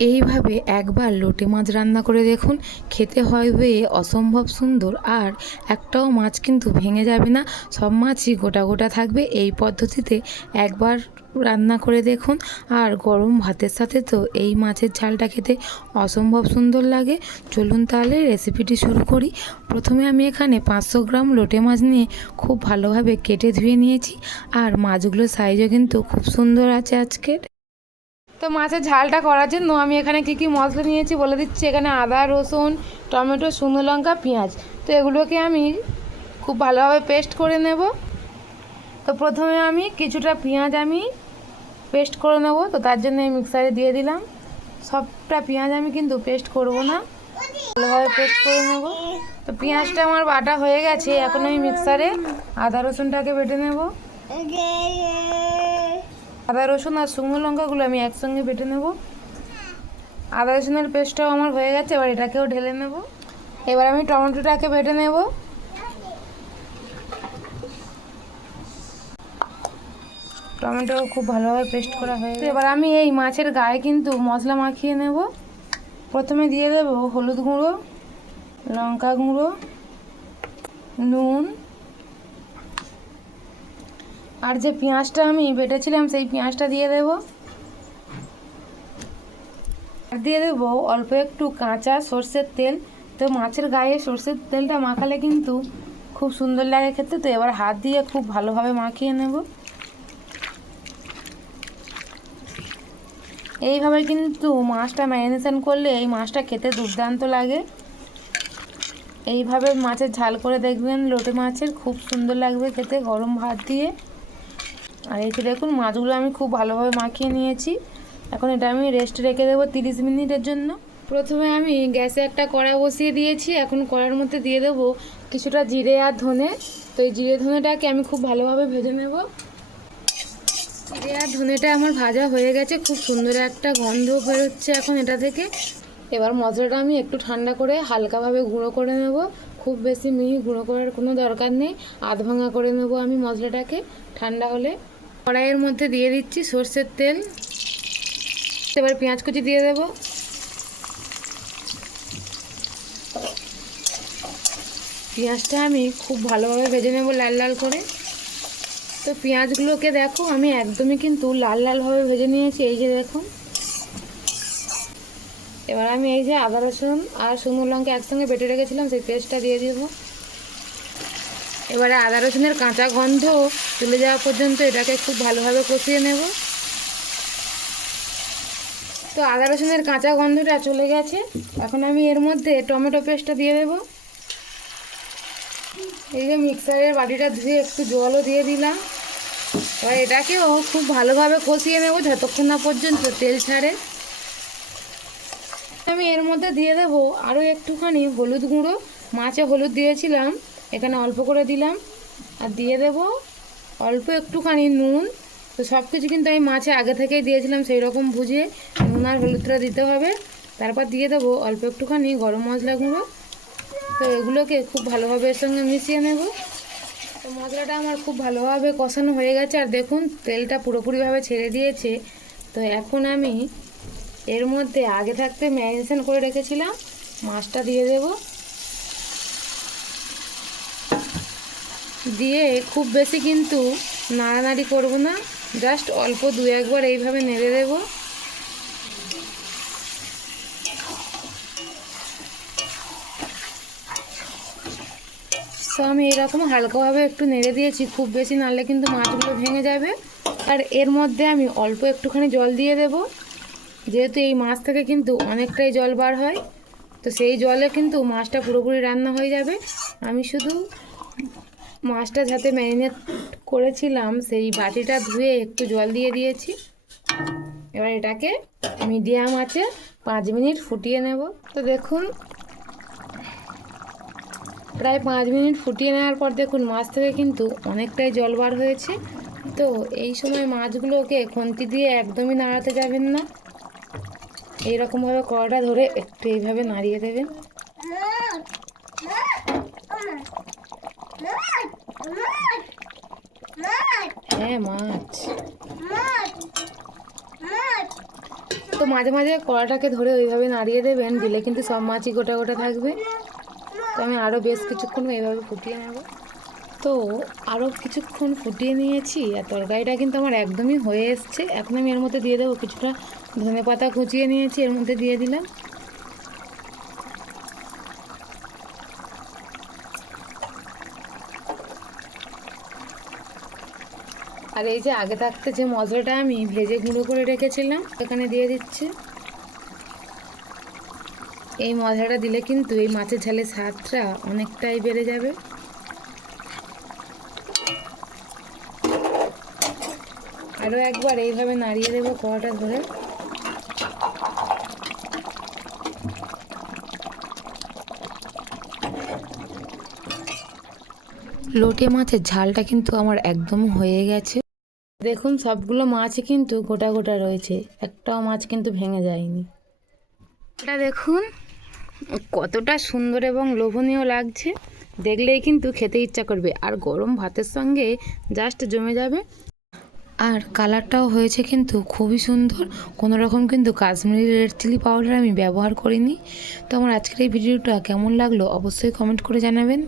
এইভাবে একবার লোটে মাছ রান্না করে দেখুন, খেতে হবে অসম্ভব সুন্দর। আর একটাও মাছ কিন্তু ভেঙে যাবে না, সব মাছই গোটা গোটা থাকবে। এই পদ্ধতিতে একবার রান্না করে দেখুন। আর গরম ভাতের সাথে তো এই মাছের ঝালটা খেতে অসম্ভব সুন্দর লাগে। চলুন তাহলে রেসিপিটি শুরু করি। প্রথমে আমি এখানে পাঁচশো গ্রাম লোটে মাছ নিয়ে খুব ভালোভাবে কেটে ধুয়ে নিয়েছি। আর মাছগুলোর সাইজও কিন্তু খুব সুন্দর আছে আজকের। তো মাছের ঝালটা করার জন্য আমি এখানে কী কী মশলা নিয়েছি বলে দিচ্ছি। এখানে আদা, রসুন, টমেটো, শুকনো লঙ্কা, পেঁয়াজ। তো এগুলোকে আমি খুব ভালোভাবে পেস্ট করে নেব। তো প্রথমে আমি কিছুটা পেঁয়াজ আমি পেস্ট করে নেব। তো তার জন্য মিক্সারে দিয়ে দিলাম। সবটা পেঁয়াজ আমি কিন্তু পেস্ট করব না। ভালোভাবে পেস্ট করে নেব। তো পেঁয়াজটা আমার বাটা হয়ে গেছে। এখন আমি মিক্সারে আদা, রসুনটাকে বেটে নেব। আদা, রসুন আর শুকনো লঙ্কাগুলো আমি একসঙ্গে বেটে নেব। আদা, রসুনের পেস্টটাও আমার হয়ে গেছে, এবার এটাকেও ঢেলে নেব। এবার আমি টমেটোটাকে বেটে নেব। টমেটো খুব ভালোভাবে পেস্ট করা হয়ে এবার আমি এই মাছের গায়ে কিন্তু মশলা মাখিয়ে নেব। প্রথমে দিয়ে দেব হলুদ গুঁড়ো, লঙ্কা গুঁড়ো, নুন আর যে পেঁয়াজটা আমি বেটেছিলাম, সেই পেঁয়াজটা দিয়ে দেব। আর দিয়ে দেব অল্প একটু কাঁচা সর্ষের তেল। তো মাছের গায়ে সর্ষের তেলটা মাখালে কিন্তু খুব সুন্দর লাগে খেতে। তো এবার হাত দিয়ে খুব ভালোভাবে মাখিয়ে নেব। এইভাবে কিন্তু মাছটা ম্যারিনেশন করলে এই মাছটা খেতে দুর্দান্ত লাগে। এইভাবে মাছের ঝাল করে দেখবেন লোটে মাছের। খুব সুন্দর লাগবে খেতে গরম ভাত দিয়ে। আর এই যে দেখুন, মাছগুলো আমি খুব ভালোভাবে মাখিয়ে নিয়েছি। এখন এটা আমি রেস্ট রেখে দেবো তিরিশ মিনিটের জন্য। প্রথমে আমি গ্যাসে একটা কড়া বসিয়ে দিয়েছি। এখন কড়ার মধ্যে দিয়ে দেবো কিছুটা জিরে আর ধনে। তো এই জিরে ধনেটাকে আমি খুব ভালোভাবে ভেজে নেব। জিরে আর ধনেটা আমার ভাজা হয়ে গেছে। খুব সুন্দর একটা গন্ধ বেরোচ্ছে এখন এটা থেকে। এবার মশলাটা আমি একটু ঠান্ডা করে হালকাভাবে গুঁড়ো করে নেব। খুব বেশি মিহি গুঁড়ো করার কোনো দরকার নেই। আধ ভাঙা করে নেব আমি মশলাটাকে। ঠান্ডা হলে কড়াইয়ের মধ্যে দিয়ে দিচ্ছি সর্ষের তেল। এবার পেঁয়াজ কুচি দিয়ে দেব। পেঁয়াজটা আমি খুব ভালোভাবে ভেজে নেব লাল লাল করে। তো পেঁয়াজগুলোকে দেখো, আমি একদমই কিন্তু লাল লালভাবে ভেজে নিয়েছি, এই যে দেখুন। এবার আমি এই যে আদা রসুন আর শুকনো লঙ্কা একসঙ্গে বেটে রেখেছিলাম, সেই পেস্টটা দিয়ে দেবো। এবারে আদা রসুনের কাঁচা গন্ধ চলে যাওয়া পর্যন্ত এটাকে খুব ভালোভাবে কষিয়ে নেব। তো আদা রসুনের কাঁচা গন্ধটা চলে গেছে। এখন আমি এর মধ্যে টমেটো পেস্টটা দিয়ে দেব। এই যে মিক্সারের বাটিটা ধুয়ে একটু জলও দিয়ে দিলাম। এবার এটাকেও খুব ভালোভাবে কষিয়ে নেব যতক্ষণ না পর্যন্ত তেল ছাড়ে। আমি এর মধ্যে দিয়ে দেব আরও একটুখানি হলুদ গুঁড়ো। মাছে হলুদ দিয়েছিলাম। এখানে অল্প করে দিলাম আর দিয়ে দেব অল্প একটুখানি নুন। তো সব কিছু কিন্তু আমি মাছে আগে থেকেই দিয়েছিলাম সেই রকম বুঝে নুন আর হলুদটা দিতে হবে। তারপর দিয়ে দেবো অল্প একটুখানি গরম মশলা গুঁড়ো। তো এগুলোকে খুব ভালোভাবে এর সঙ্গে মিশিয়ে নেব। তো মশলাটা আমার খুব ভালোভাবে কষানো হয়ে গেছে। আর দেখুন, তেলটা পুরোপুরিভাবে ছেড়ে দিয়েছে। তো এখন আমি এর মধ্যে আগে থাকতে ম্যারিনেশন করে রেখেছিলাম। মাছটা দিয়ে দেব। দিয়ে খুব বেশি কিন্তু নাড়ানাড়ি করব না। জাস্ট অল্প দু একবার এইভাবে নেড়ে দেব। তো আমি এরকম হালকাভাবে একটু নেড়ে দিয়েছি, খুব বেশি নাড়লে কিন্তু মাছগুলো ভেঙে যাবে। আর এর মধ্যে আমি অল্প একটুখানি জল দিয়ে দেবো। যেহেতু এই মাছ থেকে কিন্তু অনেকটাই জল বার হয়, তো সেই জলে কিন্তু মাছটা পুরোপুরি রান্না হয়ে যাবে। আমি শুধু মাছটা যাতে ম্যারিনেট করেছিলাম, সেই বাটিটা ধুয়ে একটু জল দিয়ে দিয়েছি। এবার এটাকে মিডিয়াম আছে পাঁচ মিনিট ফুটিয়ে নেব। তো দেখুন, প্রায় পাঁচ মিনিট ফুটিয়ে নেওয়ার পর দেখুন, মাছ থেকে কিন্তু অনেকটাই জল বার হয়েছে। তো এই সময় মাছগুলোকে খুন্তি দিয়ে একদমই নাড়াতে যাবেন না। এইরকমভাবে কড়াটা ধরে একটু এইভাবে নাড়িয়ে দেবেন। হ্যাঁ মাছ। তো মাঝে মাঝে কড়াটাকে ধরে ওইভাবে নাড়িয়ে দেবেন দিলে কিন্তু সব মাছই গোটা গোটা থাকবে। তো আমি আরও বেশ কিছুক্ষণ এইভাবে ফুটিয়ে নেব। তো আরও কিছুক্ষণ ফুটিয়ে নিয়েছি আর তরকারিটা কিন্তু আমার একদমই হয়ে এসছে। এখন আমি এর মধ্যে দিয়ে দেবো কিছুটা ধনে পাতা কুচিয়ে নিয়েছি এর মধ্যে দিয়ে দিলাম। আর এই যে আগে থাকতে যে মশলাটা আমি ভেজে গুঁড়ো করে রেখেছিলাম এখানে দিয়ে দিচ্ছি। এই মশলাটা দিলে কিন্তু এই মাছের ঝালের স্বাদটা অনেকটাই বেড়ে যাবে। আরও একবার এইভাবে নাড়িয়ে দেবো কড়াটা ধরে। লোটে মাছের ঝালটা কিন্তু আমার একদম হয়ে গেছে। দেখুন, সবগুলো মাছই কিন্তু গোটা গোটা রয়েছে। একটাও মাছ কিন্তু ভেঙে যায়নি। এটা দেখুন, কতটা সুন্দর এবং লোভনীয় লাগছে। দেখলেই কিন্তু খেতে ইচ্ছা করবে। আর গরম ভাতের সঙ্গে জাস্ট জমে যাবে। আর কালারটাও হয়েছে কিন্তু খুবই সুন্দর। কোনো রকম কিন্তু কাশ্মীরি রেড চিলি পাউডার আমি ব্যবহার করিনি। তো আমার আজকের এই ভিডিওটা কেমন লাগল অবশ্যই কমেন্ট করে জানাবেন।